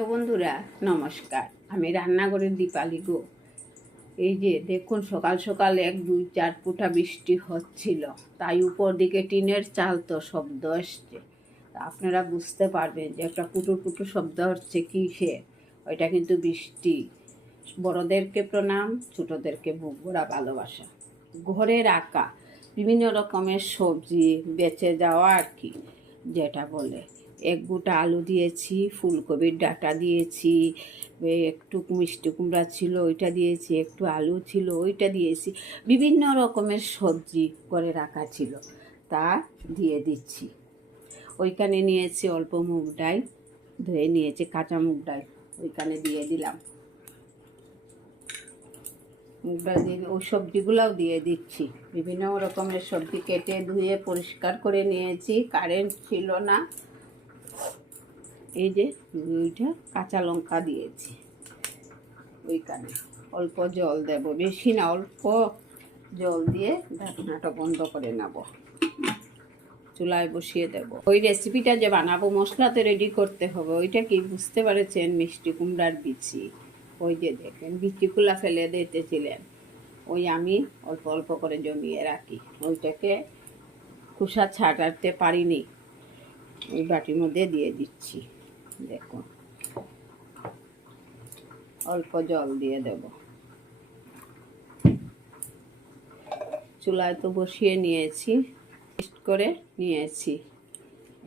Hello বন্ধুরা, নমস্কার। আমি রান্নাঘরের দীপালি গো। এই যে দেখুন, সকাল সকাল এক, দুই, চার ফুটা বৃষ্টি হচ্ছিল। তাই উপর দিকে টিনের চাল তো শব্দ আসছে। তা আপনারা বুঝতে পারবেন যে একটা পুটুর পুটুর শব্দ হচ্ছে কিসে। ওইটা কিন্তু বৃষ্টি। বড়দেরকে প্রণাম, ছোটদেরকে বুক ভরা ভালোবাসা। ঘরে রাখা বিভিন্ন রকমের সবজি বেঁচে যাওয়া আর কি, যেটা বলে। এক গোটা আলু দিয়েছি, ফুলকপির ডাটা দিয়েছি একটু মিষ্টি কুমড়া ছিল, ওইটা দিয়েছি, একটু আলু ছিল, ওইটা দিয়েছি। বিভিন্ন রকমের সবজি করে রাখা ছিল, তা দিয়ে দিচ্ছি। ওইখানে নিয়েছি অল্প মুগ ডাল, ধুয়ে নিয়েছি কাঁচা মুগ ডাল, ওইখানে দিয়ে দিলাম। মুগডাল দিয়ে ওই সবজিগুলোও দিয়ে দিচ্ছি। বিভিন্ন রকমের সবজি কেটে ধুয়ে পরিষ্কার করে নিয়েছি, কারেন্ট ছিল না। এই যে দুইটা কাঁচা লঙ্কা দিয়েছি। ওইখানে অল্প জল দেব, বেশি না, অল্প জল দিয়ে ঢাকনাটা বন্ধ করে নেব। চুলায় বসিয়ে দেব। ওই রেসিপিটা যে বানাবো মশলা তো রেডি করতে হবে, ওইটা কি বুঝতে পারেছেন মিষ্টি কুমড়ার বিচি? ওই যে দেখেন, বিচিগুলা ফেলে দিতেছিলেন। ওই আমি অল্প অল্প করে জমিয়ে রাখি। ওইটাকে খোসা ছাড়াতে পারিনি। এই বাটির মধ্যে দিয়ে দিচ্ছি। দেখুন। অল্প জল দিয়ে দেব। চুলায় তো বসিয়ে নিয়েছি, পেস্ট করে নিয়েছি।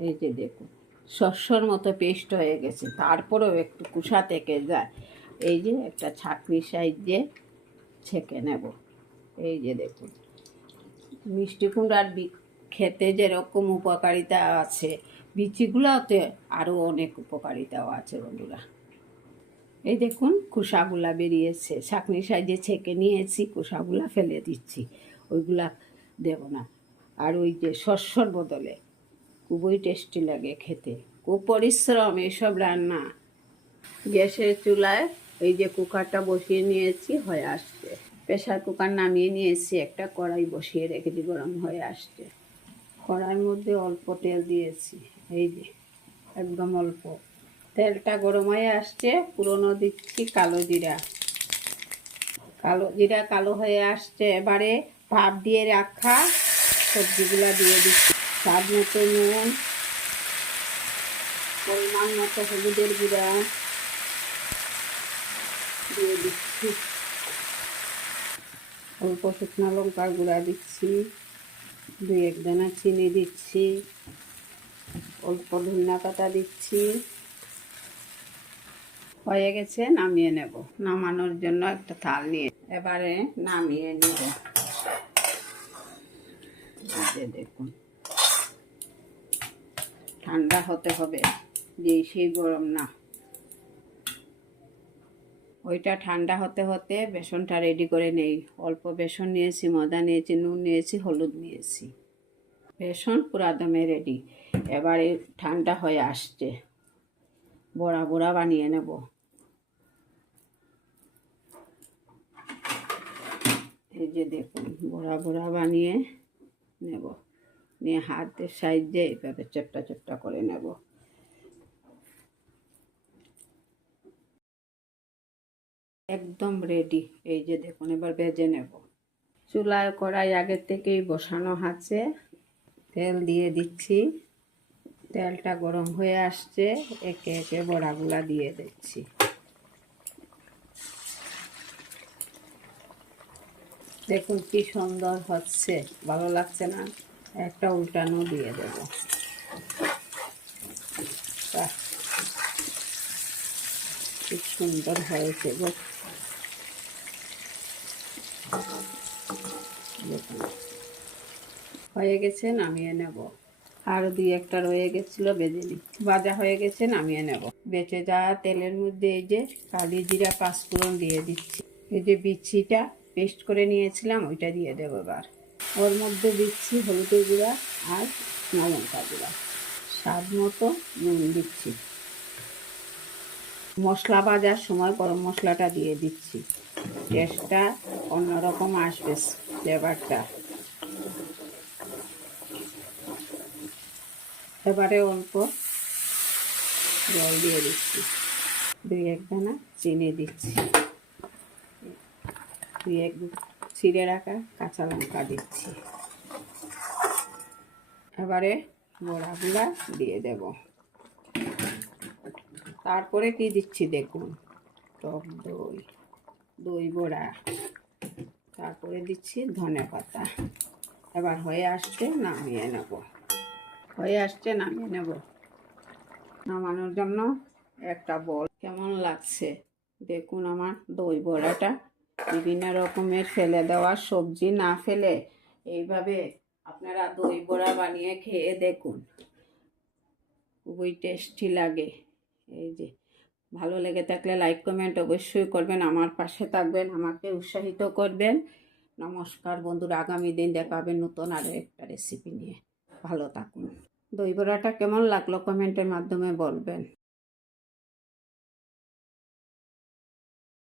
এই যে দেখুন শস্যর মতো পেস্ট হয়ে গেছে, তারপরেও একটু কুষা থেকে যায়। এই যে একটা ছাকনি সাইজে ছেঁকে নেব। এই যে দেখুন, মিষ্টি কুমড়ার খেতে যেরকম উপকারিতা আছে বিচিগুলোতে আরও অনেক উপকারিতাও আছে, বন্ধুরা। এই দেখুন, খোসাগুলা বেরিয়েছে। ছাকনি সাইজে ছেঁকে নিয়েছি, খোসাগুলা ফেলে দিচ্ছি। ওইগুলা দেব না। আর ওই যে শস্যর বদলে, খুবই টেস্টি লাগে খেতে। খুব পরিশ্রম এসব রান্না। গ্যাসের চুলায় এই যে কুকারটা বসিয়ে নিয়েছি, হয়ে আসছে। প্রেশার কুকার নামিয়ে নিয়েছি, একটা কড়াই বসিয়ে রেখেছি, গরম হয়ে আসছে। কড়াইয়ের মধ্যে অল্প তেল দিয়েছি। এই যে, একদম অল্প। তেলটা গরম হয়ে আসছে, পুরনো দিচ্ছি কালো জিরা। কালো জিরা কালো হয়ে আসছে, এবারে ভাপ দিয়ে রাখা সবজিগুলা দিয়ে দিচ্ছি। স্বাদ মতো নুন, পরিমাণ মতো হলুদের গুঁড়া দিয়ে দিচ্ছি। অল্প শুকনো লঙ্কার গুঁড়া দিচ্ছি দুই এক দানা চিনি দিচ্ছি। অল্প ধনিয়া পাতা দিচ্ছি। হয়ে গেছে, নামিয়ে নেব। নামানোর জন্য একটা থাল নিয়ে এবারে নামিয়ে নেব। দেখুন। ঠান্ডা হতে হবে যে সেই গরম না। ওইটা ঠান্ডা হতে হতে বেসনটা রেডি করে নেই। অল্প বেসন নিয়েছি, ময়দা নিয়েছি, নুন নিয়েছি, হলুদ নিয়েছি। বেসন পুরা দমে রেডি। এবারে ঠান্ডা হয়ে আসছে। বড়া বড়া বানিয়ে নেব। এই যে দেখুন, বড়া বড়া বানিয়ে নেব। নিয়ে হাতের সাইজে এইভাবে চেপটা চেপটা করে নেব। একদম রেডি। এই যে দেখুন, এবার ভেজে নেব। চুলায় কড়াই আগের থেকেই বসানো আছে। তেল দিয়ে দিচ্ছি। তেলটা গরম হয়ে আসছে। একে একে বড়াগুলা দিয়ে দিচ্ছি। দেখুন কি সুন্দর হচ্ছে। ভালো লাগছে না? একটা উল্টানো দিয়ে দেব। কি সুন্দর হয়েছে গো দেখুন হয়ে গেছে, নামিয়ে নেব। আর দুই একটা রয়ে গেছিল বেজে ভাজা হয়ে গেছে, নামিয়ে নেব। বেঁচে যাওয়া তেলের মধ্যে এই যে কালি জিরা পাঁচফোড়ন দিয়ে দিচ্ছি। এই যে বিচ্ছিটা পেস্ট করে নিয়েছিলাম, ওইটা দিয়ে দেবো এবার। ওর মধ্যে দিচ্ছি হলুদের গুঁড়া আর লঙ্কা গুঁড়া। স্বাদ মতো নুন দিচ্ছি। মশলা ভাজার সময় গরম মশলাটা দিয়ে দিচ্ছি। টেস্টটা অন্যরকম আসবে ফ্লেভারটা এবারে অল্প জল দিয়ে দিচ্ছি। দুই এক দানা চিনি দিচ্ছি। দুই এক ছিঁড়ে রাখা কাঁচা লঙ্কা দিচ্ছি। এবারে বড়াগুলা দিয়ে দেব। তারপরে কি দিচ্ছি দেখুন? টক দই দই বড়া। তারপরে দিচ্ছি ধনে পাতা। এবার হয়ে আসছে নামিয়ে নেব। হয়ে আসছে, নামিয়ে নেব। নামানোর জন্য একটা বল। কেমন লাগছে? দেখুন আমার দই বড়াটা। বিভিন্ন রকমের ফেলে দেওয়া সবজি না ফেলে এইভাবে আপনারা দই বড়া বানিয়ে খেয়ে দেখুন। খুবই টেস্টি লাগে। এই যে, ভালো লেগে থাকলে লাইক, কমেন্ট অবশ্যই করবেন, আমার পাশে থাকবেন, আমাকে উৎসাহিত করবেন। নমস্কার বন্ধুরা, আগামী দিন দেখাবেন নতুন আরও একটা রেসিপি নিয়ে। ভালো থাকুন। দই বড়াটা কেমন লাগল কমেন্টের মাধ্যমে বলবেন।